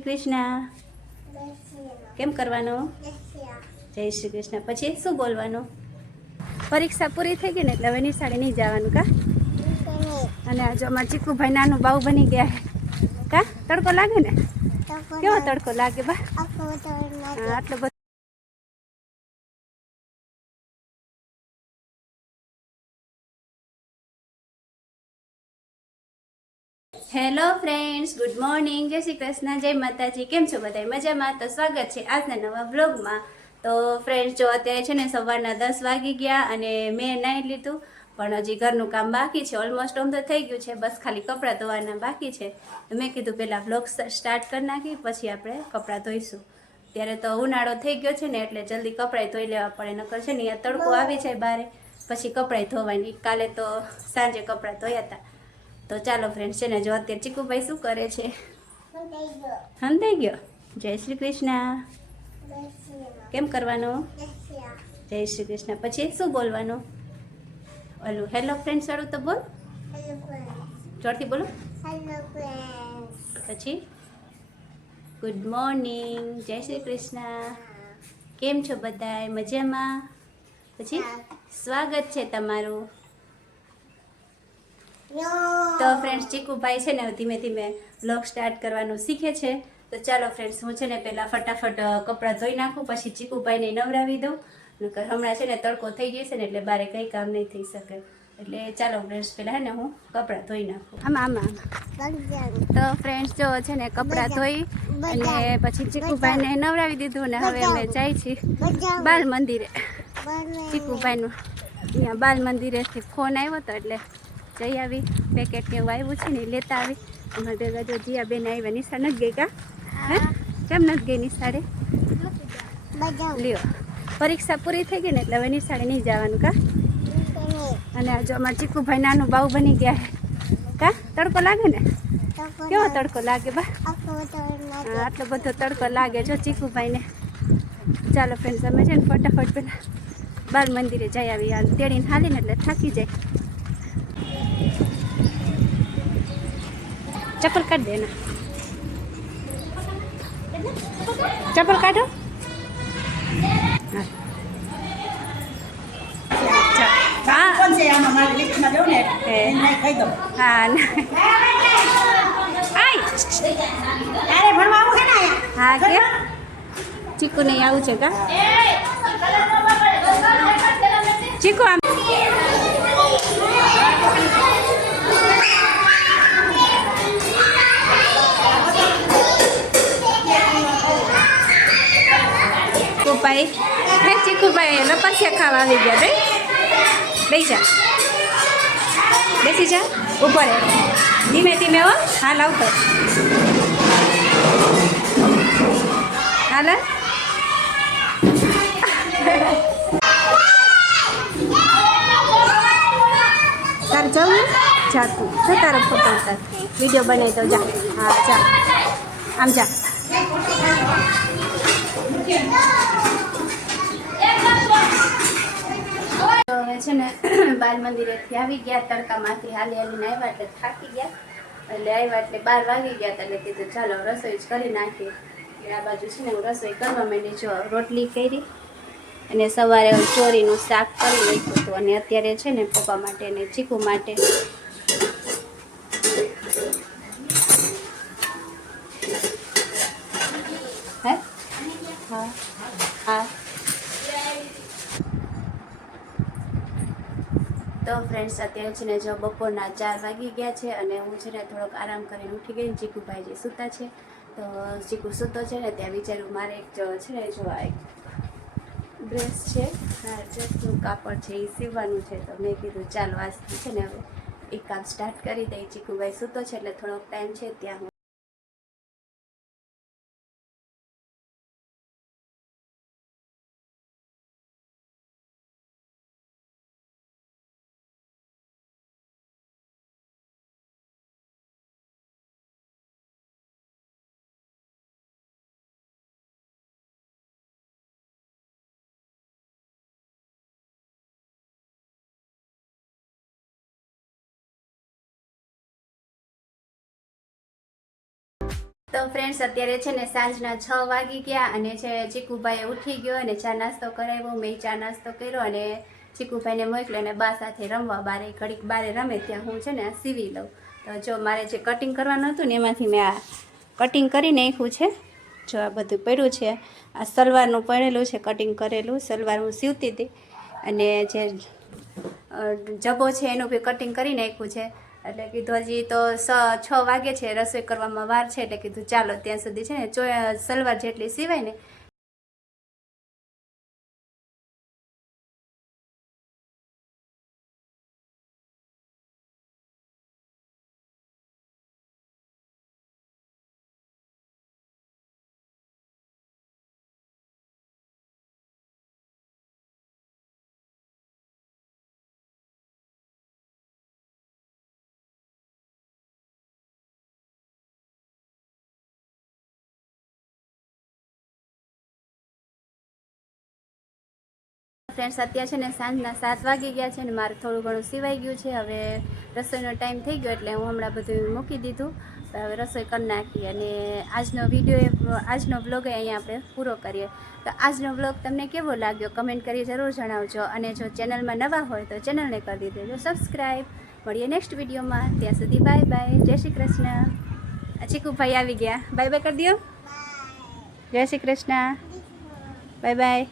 શ્રી કૃષ્ણ. કેમ કરવાનું? જય શ્રી કૃષ્ણ. પછી શું બોલવાનું? પરીક્ષા પૂરી થઈ ગઈ ને એટલે હવે નિશાળે નહીં જવાનું કા? અને આજે અમારા ચીકુભાઈ નાનું બાવ બની ગયા કા? તડકો લાગે ને? કેવો તડકો લાગે બા? આટલો બધો. હેલો ફ્રેન્ડ્સ, ગુડ મોર્નિંગ, જય શ્રી કૃષ્ણ, જય માતાજી. કેમ છો બધા? મજામાં? તો સ્વાગત છે આજના નવા બ્લોગમાં. તો ફ્રેન્ડ્સ, જો અત્યારે છે ને સવારના 10 વાગી ગયા અને મેં નાહી લીધું, પણ હજી ઘરનું કામ બાકી છે. ઓલમોસ્ટ આમ તો થઈ ગયું છે, બસ ખાલી કપડાં ધોવાના બાકી છે. મેં કીધું પહેલાં બ્લોગ સ્ટાર્ટ કરી નાખી, પછી આપણે કપડાં ધોઈશું. ત્યારે તો ઉનાળો થઈ ગયો છે ને એટલે જલ્દી કપડાં ધોઈ લેવા પડે, નકર છે ને અહીંયા તડકો આવી જાય બારે, પછી કપડાં ધોવાની. કાલે તો સાંજે કપડાં ધોયા હતા. તો ચાલો ફ્રેન્ડ્સ, છે ને જો અત્યારે ચીકુભાઈ શું કરે છે? હંધાઈ ગયો. જય શ્રી કૃષ્ણ. કેમ કરવાનું? જય શ્રી કૃષ્ણ. પછી શું બોલવાનું? ઓલું હેલો ફ્રેન્ડ્સ વાળું તો બોલ. જોરથી બોલો. પછી ગુડ મોર્નિંગ, જય શ્રી કૃષ્ણ. કેમ છો બધાય? મજામાં? પછી સ્વાગત છે તમારું. તો ફ્રેન્ડ્સ, ચીકુભાઈ છે ને ધીમે ધીમે બ્લોગ સ્ટાર્ટ કરવાનું શીખે છે. તો ચાલો ફ્રેન્ડ્સ, હું છે ને પહેલાં ફટાફટ કપડાં ધોઈ નાખું, પછી ચીકુભાઈને નવરાવી દઉં. નકર હમણાં છે ને તડકો થઈ જશે ને એટલે બારે કંઈ કામ નહીં થઈ શકે. એટલે ચાલો ફ્રેન્ડ્સ, પહેલાં હે ને હું કપડાં ધોઈ નાખું. આમાં તો ફ્રેન્ડ્સ, જો છે ને કપડાં ધોઈ અને પછી ચીકુભાઈને નવરાવી દીધું ને હવે અમે જાય છીએ બાલ મંદિરે. ચીકુભાઈનું અહીંયા બાલ મંદિરેથી ફોન આવ્યો હતો એટલે જઈ આવી. પેકેટ ને એવું આવ્યું છે ને લેતા આવી. અમારે ભેગા જો જીયા બેન આવ્યા. નિશાળ નથી ગઈ કા? હે, કેમ નથી ગઈ નિશાળે? લ્યો, પરીક્ષા પૂરી થઈ ગઈ ને એટલે હવે નિશાળે નહીં જવાનું કા? અને આજે અમારા ચીકુભાઈ નાનું બાવ બની ગયા કા? તડકો લાગે ને? કેવો તડકો લાગે બા? આટલો બધો તડકો લાગે જો ચીકુભાઈને. ચાલો ફ્રેન્ડ્સ, અમે છે ને ફટાફટ પેલા બાલ મંદિરે જઈ આવી. તેડીને હાલીને એટલે થાકી જાય. चप्पल काट देना, चप्पल काटो. कौन से हमारे लिस्ट में दो ने नहीं कह दो. हाँ आई अरे भरवाओ है ना. हाँ क्या चीकू नहीं आવું છે કા? ચીકુ આમ ભાઈ હે ચીકુભાઈ લપસિયા ખાવા આવી ગયા. ભાઈ બેસી જા, બેસી જા, ઉપર ધીમે ધીમે હો. હાલ આવતો હાલ. તારે જવું જાતું છે? તારો ફોટો ઉતાર, વિડીયો બનાવી દો. જા, હા જા, આમ જા. હવે છે ને બાલ મંદિરેથી આવી ગયા. તડકામાંથી હાલી હાલીને આવ્યા એટલે થાકી ગયા. એટલે આવ્યા એટલે 12 વાગી ગયા હતા. એટલે કીધું ચાલો રસોઈ જ કરી નાખીએ. એટલે આ બાજુ છે ને હું રસોઈ કરવા માંડી. જો રોટલી કરી અને સવારે ચોરીનું શાક કરી નાખ્યું હતું. અને અત્યારે છે ને પપ્પા માટે ને ચીકુ માટે હે હા હા. તો ફ્રેન્ડ્સ, અત્યારે છે ને જો બપોરના 4 વાગી ગયા છે અને હું છે ને થોડોક આરામ કરીને ઉઠી ગઈ. ચીકુભાઈ જે સૂતા છે, તો ચીકુ સૂતો છે ને ત્યાં વિચાર્યું મારે એક છે ને જો આ એક ડ્રેસ છે, આ ડ્રેસનું કાપડ છે એ સીવવાનું છે. તો મેં કીધું ચાલો આજથી છે ને હવે એક કામ સ્ટાર્ટ કરી દઈ. ચીકુભાઈ સૂતો છે એટલે થોડોક ટાઈમ છે ત્યાં તો ફ્રેન્ડ્સ અત્યારે છે ને સાંજના 6 વાગી ગયા અને છે ચીકુભાઈ ઉઠી ગયો અને ચા નાસ્તો કરાવ્યો. મેં ચા નાસ્તો કર્યો અને ચીકુભાઈને મોકલ્યો અને બા સાથે રમવા બારે ઘડીક બારે રમે ત્યાં હું છે ને આ સીવી લઉં. તો જો મારે જે કટિંગ કરવાનું હતું ને એમાંથી મેં આ કટિંગ કરી નાખ્યું છે. જો આ બધું પડ્યું છે, આ સલવારનું પડેલું છે કટિંગ કરેલું. સલવાર હું સીવતી હતી અને જે જબો છે એનું બી કટિંગ કરી નાખ્યું છે. એટલે કીધું હજી તો 6 વાગે છે, રસોઈ કરવામાં વાર છે, એટલે કીધું ચાલો ત્યાં સુધી છે ને સલવાર જેટલી સિવાય ને ફ્રેન્ડ્સ અત્યારે છે ને સાંજના 7 વાગી ગયા છે ને મારે થોડું ઘણું સિવાઈ ગયું છે. હવે રસોઈનો ટાઈમ થઈ ગયો એટલે હું હમણાં બધું મૂકી દીધું. હવે રસોઈ કરી નાખી અને આજનો વ્લોગ અહીંયા આપણે પૂરો કરીએ. તો આજનો વ્લોગ તમને કેવો લાગ્યો કમેન્ટ કરી જરૂર જણાવજો અને જો ચેનલમાં નવા હોય તો ચેનલને કરી દેજો સબસ્ક્રાઈબ. મળીએ નેક્સ્ટ વિડીયોમાં. ત્યાં સુધી બાય બાય, જય શ્રી કૃષ્ણ. ચીકુભાઈ આવી ગયા, બાય બાય કરી દો. જય શ્રી કૃષ્ણ, બાય બાય.